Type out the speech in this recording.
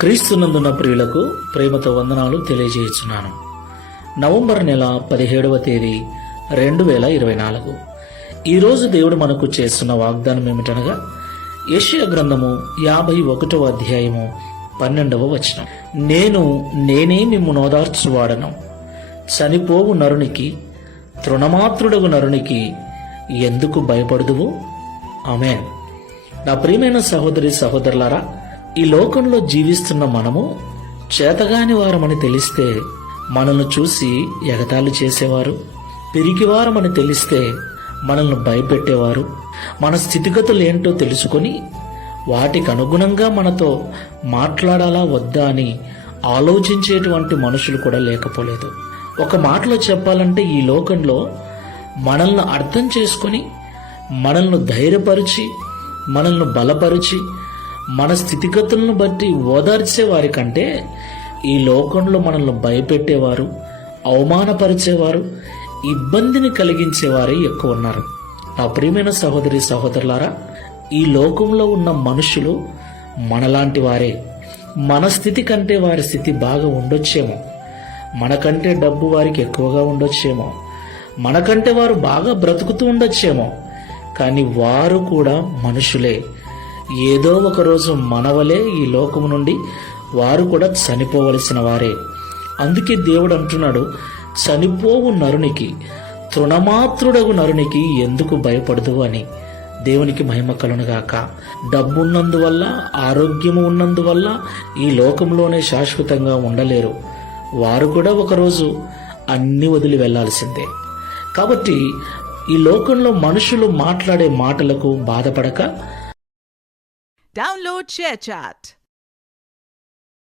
క్రీస్తునందున్న ప్రియులకు ప్రేమతో వందనాలు తెలియజేస్తున్నాను. నవంబర్ నెల 17వ తేదీ 2024. ఈరోజు దేవుడు మనకు చేస్తున్న వాగ్దానం ఏమిటనగా యెషయా గ్రంథము 51వ అధ్యాయము 12వ వచనం. నేనే మిమ్ము నోదార్చువాడను, చనిపోవు నరునికి తృణమాత్రుడగు నరునికి ఎందుకు భయపడుదువు? ఆమేన్. నా ప్రియమైన సహోదరి సహోదరులారా, ఈ లోకంలో జీవిస్తున్న మనము చేతగాని వారమని తెలిస్తే మనల్ని చూసి ఎగతాళి చేసేవారు, పిరికివారమని తెలిస్తే మనల్ని భయపెట్టేవారు, మన స్థితిగతులు ఏంటో తెలుసుకొని వాటికి అనుగుణంగా మనతో మాట్లాడాలా వద్దా అని ఆలోచించేటువంటి మనుషులు కూడా లేకపోలేదు. ఒక మాటలో చెప్పాలంటే ఈ లోకంలో మనల్ని అర్థం చేసుకొని మనల్ని ధైర్యపరిచి మనల్ని బలపరిచి మన స్థితిగతులను బట్టి ఓదార్చే వారి కంటే ఈ లోకంలో మనల్ని భయపెట్టేవారు, అవమానపరిచేవారు, ఇబ్బందిని కలిగించేవారే ఎక్కువ ఉన్నారు. నా ప్రియమైన సహోదరి సహోదరులారా, ఈ లోకంలో ఉన్న మనుషులు మనలాంటి వారే. మన స్థితి కంటే వారి స్థితి బాగా ఉండొచ్చేమో, మనకంటే డబ్బు వారికి ఎక్కువగా ఉండొచ్చేమో, మనకంటే వారు బాగా బ్రతుకుతూ ఉండొచ్చేమో, కానీ వారు కూడా మనుషులే. ఏదో ఒక రోజు మనవలే ఈ లోకము నుండి వారు కూడా చనిపోవలసిన వారే. అందుకే దేవుడు అంటున్నాడు, చనిపోవు నరునికి తృణమాత్రుడగు నరునికి ఎందుకు భయపడదు అని. దేవునికి మహిమ కలుగునుగాక. డబ్బు ఉన్నందువల్ల, ఆరోగ్యము ఉన్నందువల్ల ఈ లోకంలోనే శాశ్వతంగా ఉండలేరు. వారు కూడా ఒకరోజు అన్ని వదిలి వెళ్లాల్సిందే. కాబట్టి ఈ లోకంలో మనుషులు మాట్లాడే మాటలకు బాధపడక Download ShareChat.